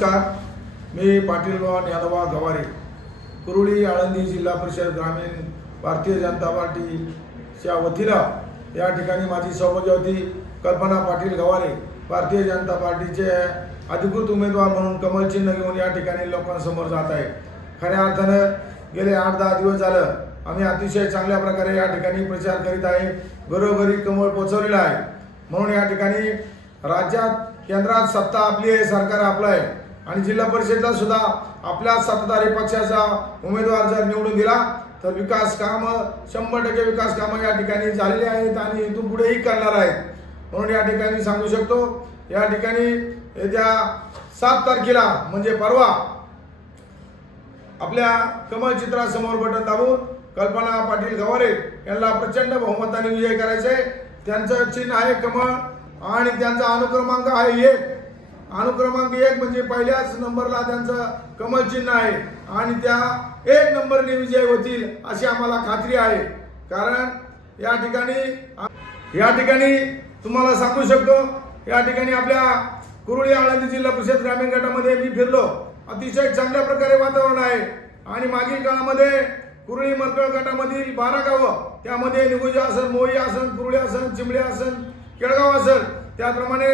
नमस्कार, मी पाटील यादवा गवारे, कुरुळी आळंदी जिल्हा परिषद ग्रामीण भारतीय जनता पार्टीच्या वतीनं या ठिकाणी माझी सौभाग्य होती। कल्पना पाटील गवारे भारतीय जनता पार्टीचे अधिकृत उमेदवार म्हणून कमल चिन्ह घेऊन या ठिकाणी लोकांसमोर जात आहे। खऱ्या अर्थानं गेले 8-10 दिवस झालं आम्ही अतिशय चांगल्या प्रकारे या ठिकाणी प्रचार करीत आहे, घरोघरी कमळ पोचवलेला आहे। म्हणून या ठिकाणी राज्यात केंद्रात सत्ता आपली आहे, सरकार आपलं आहे आणि जिल्हा परिषदला सुद्धा आपल्या सत्ताधारी पक्षाचा उमेदवार जर निवडून दिला तर विकास काम 100% विकास कामं या ठिकाणी झालेली आहेत आणि इथून पुढेही करणार आहेत। म्हणून या ठिकाणी सांगू शकतो, या ठिकाणी येत्या 7 तारखेला म्हणजे परवा आपल्या कमल चित्रासमोर बटन दाबून कल्पना पाटील गवारे यांना प्रचंड बहुमताने विजय करायचा आहे। त्यांचं चिन्ह आहे कमळ आणि त्यांचा अनुक्रमांक आहे 1। अनुक्रमांक 1 म्हणजे पहिल्याच नंबरला त्यांचं कमल चिन्ह आहे आणि त्या 1 नंबरने विजय होतील अशी आम्हाला खात्री आहे। कारण या ठिकाणी तुम्हाला सांगू शकतो, या ठिकाणी आपल्या कुरुळी आळंदी जिल्हा परिषद ग्रामीण गटामध्ये मी फिरलो, अतिशय चांगल्या प्रकारे वातावरण आहे आणि मागील काळामध्ये कुरुळी मरकळ गटामधील 12 गावं, त्यामध्ये निगुजा आसन, मोई आसन, कुरुळी आसन, चिंबळे आसन, केळगाव असेल, त्याप्रमाणे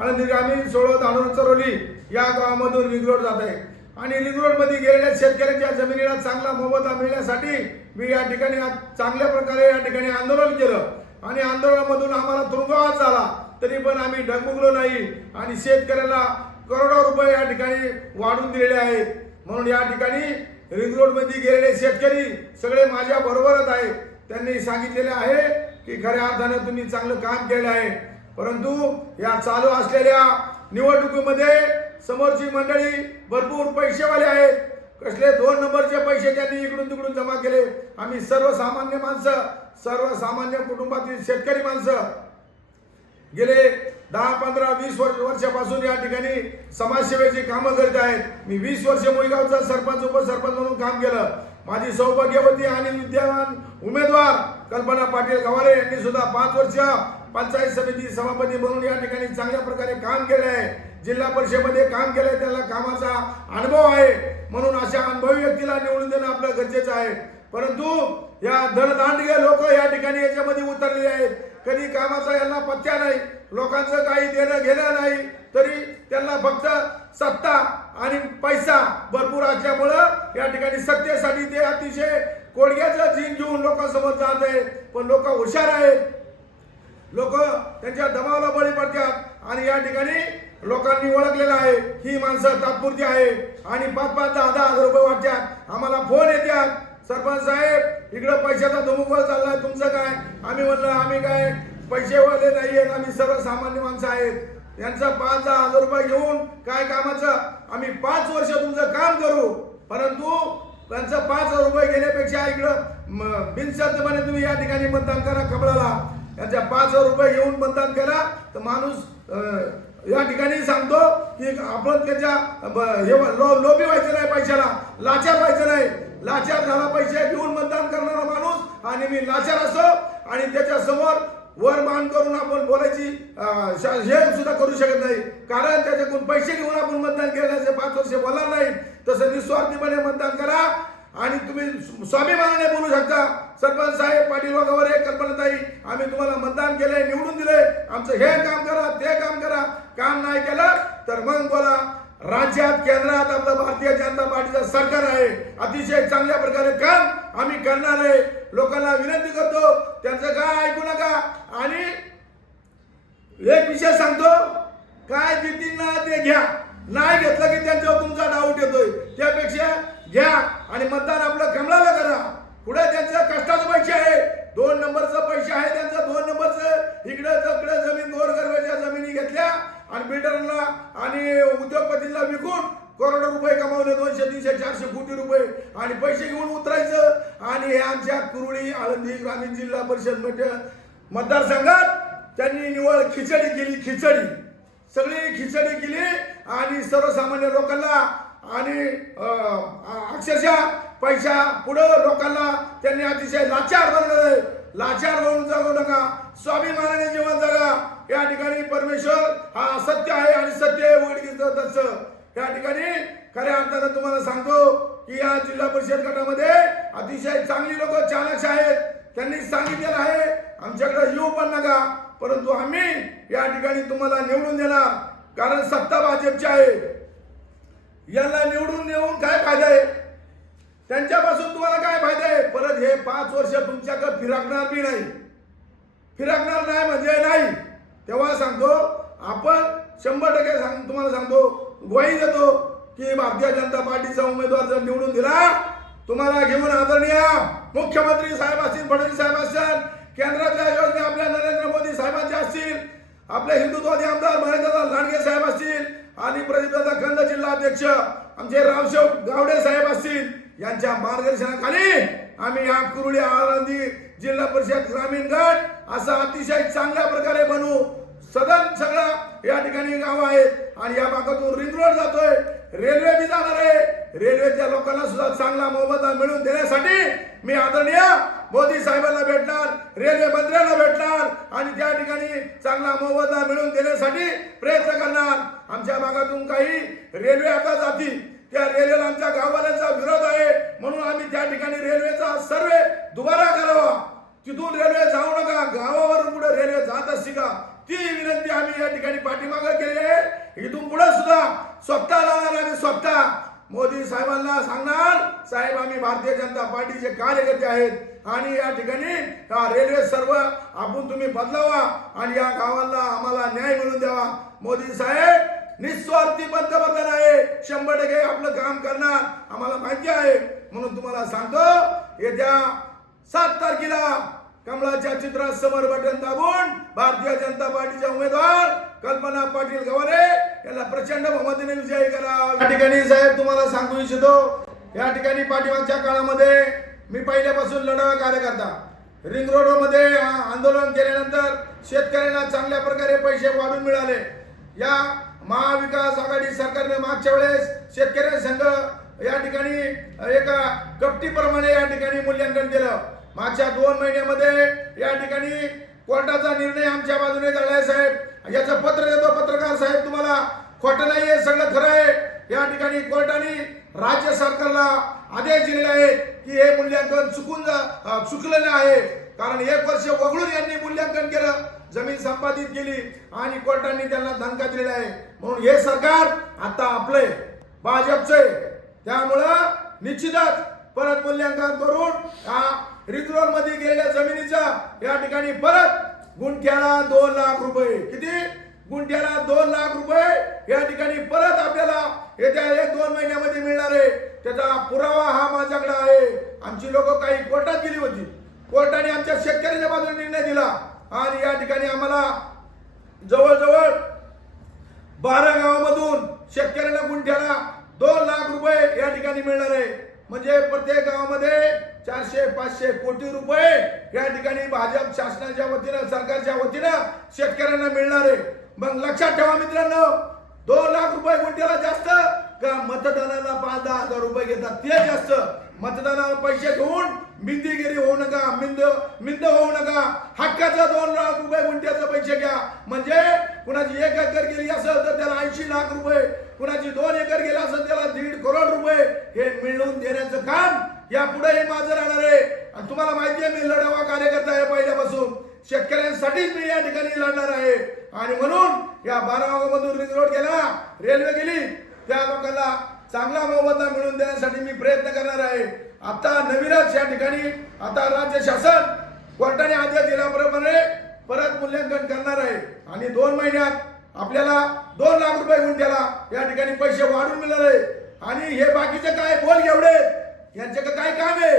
आळंदी ग्रामीण, सोळद, धानोर, चरोली या गावामधून रिंग रोड जात आहे आणि रिंग रोडमध्ये गेलेल्या शेतकऱ्यांच्या जमिनीला चांगला मोबदला मिळण्यासाठी मी या ठिकाणी चांगल्या प्रकारे या ठिकाणी आंदोलन केलं आणि आंदोलनामधून आम्हाला तुरुंगवास झाला, तरी पण आम्ही डगमगलो नाही आणि शेतकऱ्याला करोडो रुपये या ठिकाणी वाढून दिलेले आहेत। म्हणून या ठिकाणी रिंग रोडमध्ये गेलेले शेतकरी सगळे माझ्या बरोबरच आहेत। त्यांनी सांगितलेले आहे की खऱ्या अर्थानं तुम्ही चांगलं काम केलं आहे, परंतु या चालू असलेल्या निवडणुकीमध्ये समोरची मंडळी भरपूर पैसेवाले आहेत, कसले 2 नंबरचे पैसे त्यांनी इकडून तिकडून जमा केले। आम्ही सर्वसामान्य माणसं, सर्वसामान्य कुटुंबातील शेतकरी माणसं गेले 10-15-20 वर्षापासून या ठिकाणी समाजसेवेची कामं करत आहेत। मी 20 वर्ष मोईगावचा सरपंच, उपसरपंच म्हणून काम केलं। माझी सौभाग्यवती आणि विद्यमान उमेदवार कल्पना पाटील गवारे यांनी सुद्धा 5 वर्ष पंचायत समिती सभापती म्हणून या ठिकाणी चांगल्या प्रकारे काम केले आहे, जिल्हा परिषदेमध्ये काम केले, त्याला कामाचा अनुभव आहे। म्हणून अशा अनुभवी व्यक्तीला निवडून देणं आपलं गरजेचं आहे। परंतु या धनदांडगे लोक या ठिकाणी याच्यामध्ये उतरलेले आहेत, कधी कामाचा यांना पत्त्या नाही, लोकांचं काही देणं घेणं नाही, तरी त्यांना फक्त सत्ता आणि पैसा भरपूर असल्यामुळं या ठिकाणी सत्तेसाठी ते अतिशय कोडग्याचं जीन घेऊन लोकांसमोर जात आहे। पण लोक हुशार आहेत, लोक त्यांच्या दबावाला बळी पडतात आणि या ठिकाणी लोकांनी ओळखलेलं आहे ही माणसं तात्पुरती आहे आणि 5-10 हजार रुपये वाटतात। आम्हाला फोन येतात, सरपंच साहेब इकडं पैशाचा धुमुकूळ चाललाय, तुमचं काय? आम्ही म्हणलं आम्ही काय पैसेवाले नाही आहेत, आम्ही सर्वसामान्य माणसं आहेत, यांचं 5-10 हजार रुपये घेऊन काय कामाचं? आम्ही 5 वर्ष तुमचं काम करू, परंतु त्यांचं 5 हजार रुपये घेण्यापेक्षा इकडं बिनशर्तपणे तुम्ही या ठिकाणी मतदान करा कमळाला, त्यांच्या 5 हजार रुपये घेऊन मतदान केला तर माणूस या ठिकाणी सांगतो की आपण त्याच्या लोभी व्हायचं नाही, पैशाला लाचार व्हायचं नाही। लाचार झाला पैसे घेऊन मतदान करणारा माणूस आणि मी लाचार असो आणि त्याच्या समोर वर मान करून आपण बोलायची हे सुद्धा करू शकत नाही, कारण त्याच्याकडून पैसे घेऊन आपण मतदान केल्याचे 5 वर्ष बोलणार नाही। तसं निस्वार्थीपणे मतदान करा आणि तुम्ही स्वाभिमानाने बोलू शकता, सरपंच साहेब पाटील गवारे, कल्पनाताई आम्ही तुम्हाला मतदान केले, निवडून दिले, आमचं हे काम करा, ते काम करा। काम नाही केलं तर मग बोला। राज्यात केंद्रात आपलं भारतीय जनता पार्टीचं सरकार आहे, अतिशय चांगल्या प्रकारे काम आम्ही करणार आहे। लोकांना विनंती करतो त्यांचं काय ऐकू नका आणि एक विषय सांगतो, काय देतील ना ते घ्या, नाही घेतलं की त्यांच्यावर तुमचा डाऊट येतोय, त्यापेक्षा घ्या आणि मतदान आपलं कमळाला करा। पुढे त्यांचं कष्टाचं पैसे आहे, 2 नंबरचं पैसे आहे त्यांचं, 2 नंबरचं इकडे तिकडे जमीन गोरगरबाच्या जमिनी घेतल्या आणि बिल्डरला आणि उद्योगपतींना विकून करोडो रुपये कमावले, 200-300-400 कोटी रुपये आणि पैसे घेऊन उतरायचं। आणि हे आमच्या कुरुळी आळंदी ग्रामीण जिल्हा परिषद मतदारसंघात त्यांनी निवळ खिचडी केली, खिचडी सगळी खिचडी केली आणि सर्वसामान्य लोकांना आणि अक्षरशः पैसा पुढं लोकांना त्यांनी अतिशय लाचार बनवलंय। लाचार होऊन जगू नका, स्वाभिमानाने जीवन जगा। या ठिकाणी परमेश्वर हा सत्य आहे आणि सत्य उघडकीचं तसं या ठिकाणी खऱ्या अर्थानं तुम्हाला सांगतो की या जिल्हा परिषद गटामध्ये अतिशय चांगली लोक चालक आहेत. त्यांनी सांगितलेलं आहे आमच्याकडे येऊ पण नका, परंतु आम्ही या ठिकाणी तुम्हाला निवडून देणार, कारण सत्ता भाजपची आहे. यांना निवडून देऊन काय फायदा आहे? त्यांच्यापासून तुम्हाला काय फायदा आहे? परत हे 5 वर्ष तुमच्याकडे फिरकणार बी नाही. फिरकणार नाही म्हणजे नाही. तेव्हा सांगतो आपण 100% तुम्हाला सांगतो, ग्वाही देतो की भारतीय जनता पार्टीचा उमेदवार जर निवडून दिला, तुम्हाला घेऊन आदरणीय मुख्यमंत्री साहेब असतील, फडणवीस साहेब असतील, केंद्रातल्या योजना आपल्या नरेंद्र मोदी साहेबांच्या असतील, आपले हिंदुत्ववादी आमदार महेंद्रदादा लांडगे साहेब असतील आणि प्रतिनिधी खंड जिल्हा अध्यक्ष आमचे रावशेव गावडे साहेब असतील, यांच्या मार्गदर्शनाखाली आम्ही या कुरुळी आळंदी जिल्हा परिषद ग्रामीण गट असा अतिशय चांगल्या प्रकारे बनवू. सदन सगळं या ठिकाणी गाव आहेत आणि या भागातून रिंग रोड जातोय, रेल्वे बी जाणार आहे. रेल्वेच्या लोकांना सुद्धा चांगला मोबदला मिळवून देण्यासाठी मी आदरणीय मोदी साहेबांना भेटणार, रेल्वे मंत्र्यांना भेटणार आणि त्या ठिकाणी चांगला मोबदला मिळवून देण्यासाठी प्रयत्न करणार. आमच्या भागातून काही रेल्वे आता जातील, त्या रेल्वेला आमच्या गाववाल्यांचा विरोध आहे, म्हणून आम्ही त्या ठिकाणी रेल्वेचा सर्वे दुबारा करावा. तिथून रेल्वे जाऊ नका, गावावरून पुढे रेल्वे जात असते का, ती विनंती आम्ही या ठिकाणी पाठीमागे केली आहे. इथून पुढे सुद्धा स्वतः जाणार, आम्ही स्वतः मोदी साहेबांना सांगणार, साहेब आम्ही भारतीय जनता पार्टीचे कार्यकर्ते आहेत आणि या ठिकाणी रेल्वे सर्व आपण तुम्ही बदलावा आणि या गावाला आम्हाला न्याय मिळवून द्यावा. मोदी साहेब निस्वार्थी पंतप्रधान आहे, 100% आपलं काम करणार आम्हाला माहिती आहे. म्हणून तुम्हाला सांगतो येत्या 7 तारखेला कमळाच्या चित्रात समोर बटन दाबून भारतीय जनता पार्टीच्या उमेदवार कल्पना पाटील गवारे यांना प्रचंड बहुमताने विजयी करा. या ठिकाणी साहेब तुम्हाला सांगू इच्छितो, या ठिकाणी पाठीमागच्या काळामध्ये मी पहिल्यापासून लढावा कार्यकर्ता, रिंग रोड मध्ये आंदोलन केल्यानंतर शेतकऱ्यांना चांगल्या प्रकारे पैसे वाढून मिळाले. या महाविकास आघाडी सरकारने मागच्या वेळेस शेतकरी संघ या ठिकाणी एका कपटीप्रमाणे या ठिकाणी मूल्यांकन केलं. मागच्या 2 महिन्यामध्ये या ठिकाणी कोर्टाचा निर्णय आमच्या बाजूने झालाय साहेब. याचं पत्र देतो पत्रकार साहेब तुम्हाला, खोटं नाहीये, सगळं खरं आहे. या ठिकाणी कोर्टाने राज्य सरकारला आदेश दिलेले आहेत की हे मूल्यांकन चुकलेलं आहे, कारण 1 वर्ष वगळून यांनी मूल्यांकन केलं, जमीन संपादित केली आणि कोर्टाने त्यांना धमका दिलेला आहे. म्हणून हे सरकार आता आपले भाजपचे, त्यामुळं निश्चितच परत मूल्यांकन करून रिंग रोड मध्ये गेलेल्या जमिनीचा या ठिकाणी परत गुंठ्याला 2 लाख रुपये, किती गुंठ्याला 2 लाख रुपये या ठिकाणी परत आपल्याला येत्या 1-2 महिन्यामध्ये मिळणार आहे. त्याचा पुरावा हा माझ्याकडे आहे. आमची लोक काही कोर्टात गेली होती, कोर्टाने आमच्या शेतकऱ्याच्या बाजूने निर्णय दिला आणि या ठिकाणी आम्हाला जवळजवळ 12 गावामधून शेतकऱ्यांना गुंठ्याला 2 लाख रुपये या ठिकाणी मिळणार आहे. म्हणजे प्रत्येक गावामध्ये 400-500 कोटी रुपये या ठिकाणी भाजप शासनाच्या वतीनं, सरकारच्या वतीनं शेतकऱ्यांना मिळणार आहे. मग लक्षात ठेवा मित्रांनो, 2 लाख रुपये गुंठ्याला जास्त का मतदानाला 5-10 हजार रुपये घेतात ते जास्त? मतदानाला पैसे घेऊन मिंदगिरी होऊ नका, मिंद होऊ नका. हक्काचं 2 लाख रुपये गुंठ्याचं पैसे घ्या. म्हणजे कुणाची 1 एकर गेली असेल तर त्याला 80 लाख रुपये, कुणाची 2 एकर गेला असेल त्याला 1.5 करोड रुपये हे मिळवून देण्याचं काम यापुढे माझं राहणार आहे. आणि तुम्हाला माहिती आहे मी लढावा कार्यकर्ता आहे पहिल्यापासून, शेतकऱ्यांसाठीच मी या ठिकाणी लढणार आहे. आणि म्हणून या 12 गावामधून रिंग रोड गेला, रेल्वे गेली, त्या लोकांना चांगला मोबदला मिळवून देण्यासाठी मी प्रयत्न करणार आहे. आता नवीनच या ठिकाणी आता राज्य शासन कोर्टाने आदेश दिल्याप्रमाणे परत मूल्यांकन करणार आहे आणि 2 महिन्यात आपल्याला 2 लाख रुपये गुंठ्याला या ठिकाणी पैसे वाढून मिळणार आहे. आणि हे बाकीचे काय बोल एवढे, यांच्याकडे काय काम आहे?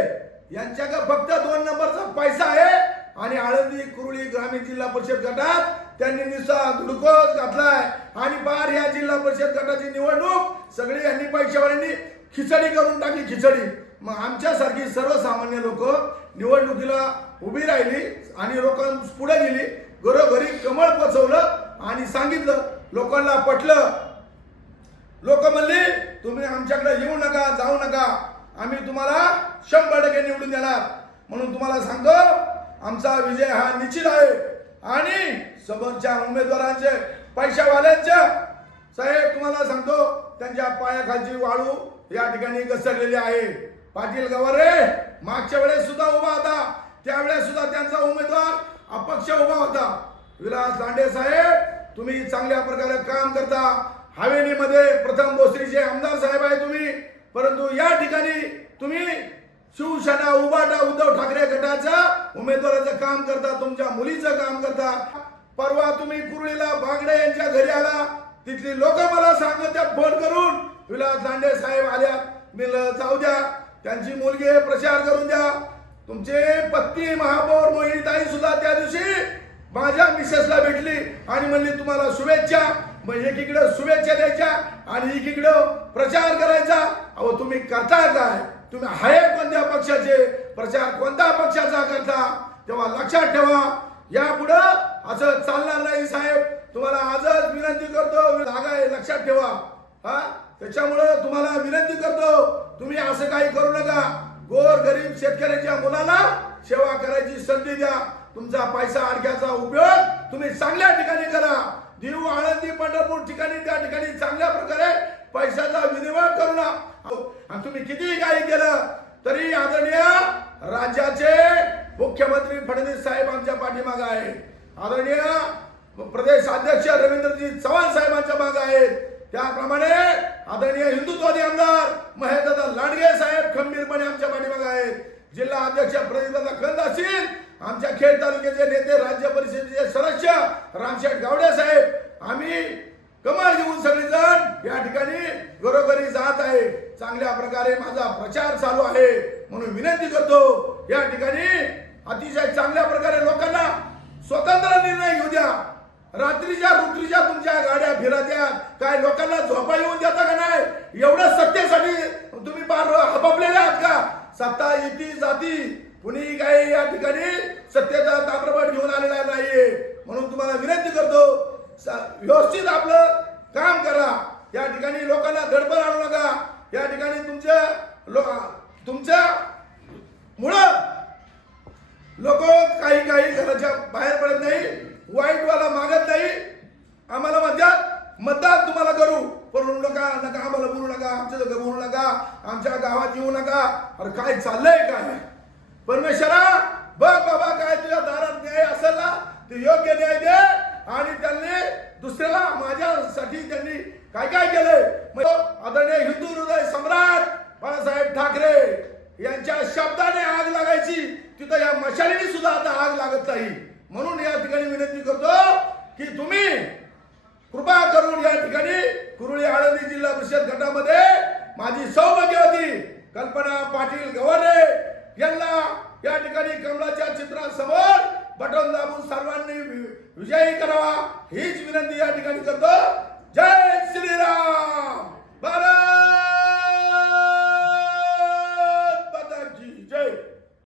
यांच्याकडे फक्त 2 नंबरचा पैसा आहे आणि आळंदी कुरुळी ग्रामीण जिल्हा परिषद गटात त्यांनी नुसता धुडकोस घातलाय. आणि बार या जिल्हा परिषद गटाची निवडणूक सगळी यांनी पैशावाल्यांनी खिचडी करून टाकली, खिचडी. मग आमच्यासारखी सर्वसामान्य लोक निवडणुकीला उभी राहिली आणि लोक पुढे गेली, घरोघरी कमळ पोचवलं आणि सांगितलं, लोकांना पटलं. लोक म्हणले तुम्ही आमच्याकडे येऊ नका, जाऊ नका, आम्ही तुम्हाला 100% निवडून देणार. म्हणून तुम्हाला सांगतो आमचा विजय हा निश्चित आहे. आणि समोरच्या उमेदवारांचे पैशावाल्यांच्या साहेब तुम्हाला सांगतो त्यांच्या पायाखालची वाळू या ठिकाणी घसरलेली आहे. पाटील गवारे मागच्या वेळेस सुद्धा उभा होता, त्यावेळेस सुद्धा त्यांचा उमेदवार अपक्ष उभा होता. विलास दांडे साहेब, तुम्ही चांगल्या प्रकारे काम करता. हवेलीमध्ये प्रथम भोसरीचे आमदार साहेब आहे तुम्ही, परंतु या ठिकाणी तुम्ही शिवसेना उभाटा उद्धव ठाकरे गटाच्या उमेदवाराचं काम करता, तुमच्या मुलीचं काम करता. परवा तुम्ही कुर्लीला बागडे यांच्या घरी आला, तिथली लोक मला सांगत फोन करून विलास दांडे साहेब आल्या, मी जाऊ द्या, त्यांची मुलगी प्रचार करून द्या. तुमचे पत्नी महापौर मोहिनीताई सुद्धा त्या दिवशी माझ्या मिसेसला भेटली आणि म्हणली तुम्हाला शुभेच्छा. मग एकीकडे शुभेच्छा द्यायच्या आणि एकीकडे प्रचार करायचा. अहो तुम्ही करताय काय? तुम्ही आहे कोणत्या पक्षाचे, प्रचार कोणत्या पक्षाचा करता? तेव्हा लक्षात ठेवा, यापुढं असं चालणार नाही साहेब. तुम्हाला आजच विनंती करतो, लागाय लक्षात ठेवा. हा, त्याच्यामुळं तुम्हाला विनंती करतो, तुम्ही असं काही करू नका. गोर गरीब शेतकऱ्याच्या मुलाला सेवा करायची संधी द्या. तुमचा पैसा अडक्याचा उपयोग तुम्ही चांगल्या ठिकाणी करा. देऊ, आळंदी, पंढरपूर ठिकाणी त्या ठिकाणी चांगल्या प्रकारे पैशाचा विनिमय करू नका. आणि तुम्ही कितीही काही केलं तरी आदरणीय राज्याचे मुख्यमंत्री फडणवीस साहेब आमच्या पाठीमागे आहे. आदरणीय प्रदेश अध्यक्ष रवींद्रजी चव्हाण साहेबांच्या मागे आहेत. त्याप्रमाणे आदरणीय हिंदुत्ववादी आमदार महेशदादा लांडगे साहेब खंबीरपणे आमच्या पाठीमागे आहेत. जिल्हा अध्यक्ष प्रदीपदादा खंद असतील, आमच्या खेड तालुक्याचे नेते, राज्य परिषदेचे सदस्य रामशेठ गावडे साहेब, आम्ही कमळ घेऊन सगळेजण या ठिकाणी घरोघरी जात आहे. चांगल्या प्रकारे माझा प्रचार चालू आहे. म्हणून विनंती करतो, या ठिकाणी अतिशय चांगल्या प्रकारे लोकांना स्वतंत्र निर्णय घेऊ द्या. रात्रीच्या रुत्रीच्या तुमच्या गाड्या फिरत्या, काय लोकांना झोपा येऊन देता का नाही? एवढं सत्तेसाठी तुम्ही फार हपापलेले आहात का? सत्ता येती जाती, कुणी काही या ठिकाणी सत्तेचा ताब्रपट घेऊन आलेला नाहीये. म्हणून तुम्हाला विनंती करतो, व्यवस्थित आपलं काम करा. या ठिकाणी लोकांना गडबड आणू नका. या ठिकाणी तुमच्या मुळे लोक काही घराच्या बाहेर पडत नाही, वाईटवाला मागत नाही. आम्हाला मतदान तुम्हाला करू, पण नका आम्हाला बोलू नका, आमच्या जग बोलू नका, आमच्या गावात येऊ नका. अरे काय चाललंय काय? परमेश्वरा बघ बाबा, काय तुझ्या दारात न्याय असेल ना ते योग्य न्याय दे. आणि त्यांनी दुसऱ्याला, माझ्यासाठी त्यांनी काय काय केलंय. आदरणीय हिंदू हृदय सम्राट बाळासाहेब ठाकरे यांच्या शब्दाने आग लागायची, तिथं या मशालीने सुद्धा आता आग लागत नाही. म्हणून या ठिकाणी विनंती करतो की तुम्ही कृपा करून या ठिकाणी कुरुळी आळंदी जिल्हा परिषद गटामध्ये माझी सौभाग्यवती कल्पना पाटील गवारे यांना या ठिकाणी कमळाच्या चित्रासमोर बटन दाबून सर्वांनी विजयी करावा, हीच विनंती या ठिकाणी करतो. जय